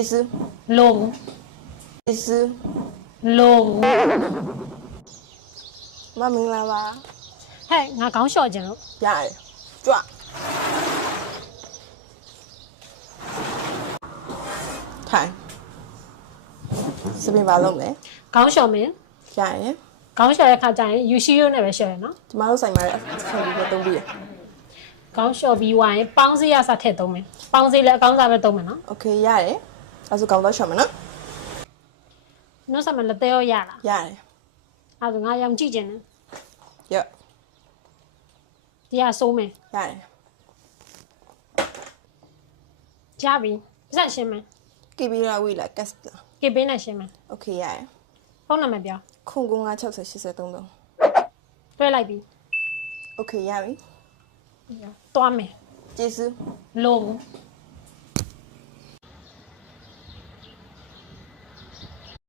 ကျေးဇူး လုံ ကျေးဇူး လုံ မမင်္ဂလာပါ ဟဲ့ငါခေါင်းလျှော့ခြင်းလို့ ရတယ်ကြွထိုင်စပင်ပါလုံးလေ ခေါင်းလျှော့မင်း ရတယ် ခေါင်းလျှော့တဲ့ခါကျရင်ယူရှိရိုးနဲ့ပဲလျှော့ရနော် ဒီမှာတို့ဆိုင်မှာလည်းဆက်ပြီးတော့သုံးပြီးရ ခေါင်းလျှော့ပြီးဝိုင်းပေါင်းစည်းရစထည့်သုံးမယ်ပေါင်းစည်းလည်းအကောင်းစားပဲသုံးမယ်နော် โอเคရတယ်အဲဆိုကောင်းတော့ရှော့မယ်နော် နှုတ်ဆက်မလက်သေးရောရလား ရတယ် အဲဒါငါရောင်ကြည့်ခြင်းနဲ့ ရော့ ဒီကစိုးမယ် ရတယ် ရပြီစက်ရှင်းမယ် ကိဘီရာဝီလာကတ်စတာ ကေပေးနဲ့ရှင်းမယ် โอเคရတယ် ဖုန်းနံပါတ်ပြော ခုံကုန်း960 83 တွဲလိုက်ပြီ โอเคရပြီ သွားမယ် ကျေးဇူး လုံ